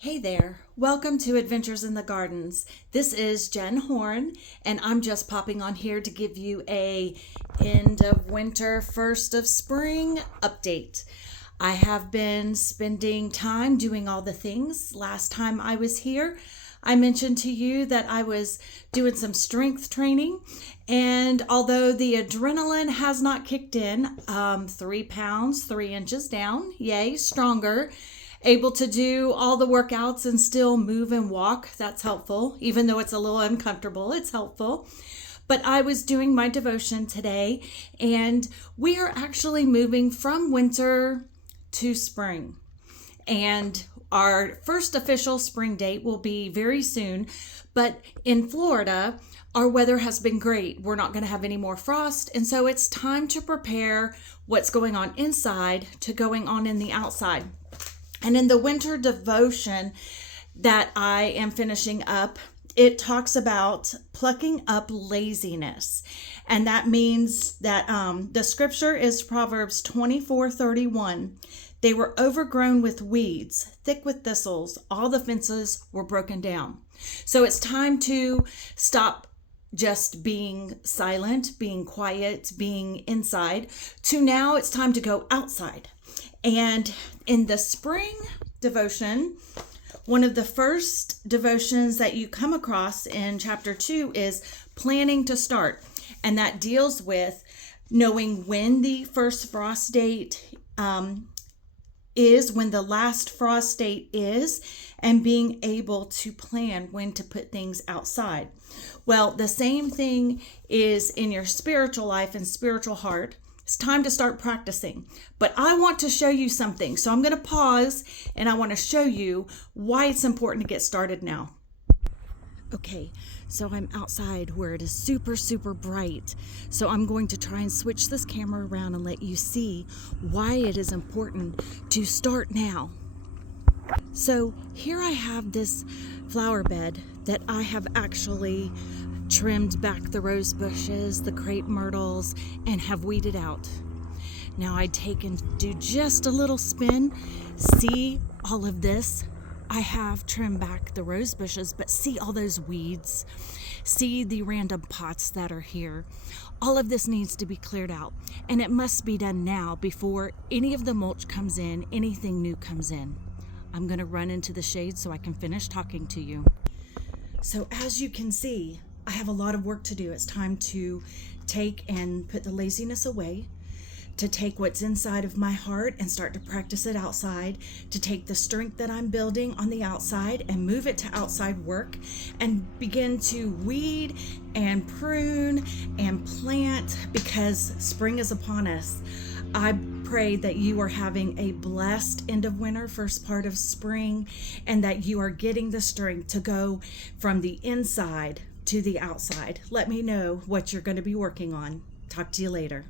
Hey there, welcome to Adventures in the Gardens. This is Jen Horn, and I'm just popping on here to give you a end of winter, first of spring update. I have been spending time doing all the things. Last time I was here, I mentioned to you that I was doing some strength training, and although the adrenaline has not kicked in, 3 pounds, 3 inches down, yay, stronger. Able to do all the workouts and still move and walk. That's helpful. Even though it's a little uncomfortable, it's helpful. But I was doing my devotion today, and we are actually moving from winter to spring. And our first official spring date will be very soon. But in Florida, our weather has been great. We're not going to have any more frost. And so it's time to prepare what's going on inside to going on in the outside. And in the winter devotion that I am finishing up, it talks about plucking up laziness. And that means that the scripture is Proverbs 24:31. They were overgrown with weeds, thick with thistles. All the fences were broken down. So it's time to stop just being silent, being quiet, being inside, to now it's time to go outside. And in the spring devotion, one of the first devotions that you come across in chapter 2 is planning to start. And that deals with knowing when the first frost date is, when the last frost date is, and being able to plan when to put things outside. Well, the same thing is in your spiritual life and spiritual heart. It's time to start practicing. But I want to show you something. So I'm going to pause and I want to show you why it's important to get started now. Okay, so I'm outside where it is super, super bright. So I'm going to try and switch this camera around and let you see why it is important to start now. So here I have this flower bed that I have actually trimmed back the rose bushes, the crepe myrtles, and have weeded out. Now I take and do just a little spin. See all of this? I have trimmed back the rose bushes, but see all those weeds? See the random pots that are here? All of this needs to be cleared out, and it must be done now before any of the mulch comes in, anything new comes in. I'm going to run into the shade so I can finish talking to you. So as you can see, I have a lot of work to do. It's time to take and put the laziness away, to take what's inside of my heart and start to practice it outside, to take the strength that I'm building on the outside and move it to outside work and begin to weed and prune and plant, because spring is upon us. I pray that you are having a blessed end of winter, first part of spring, and that you are getting the strength to go from the inside to the outside. Let me know what you're going to be working on. Talk to you later.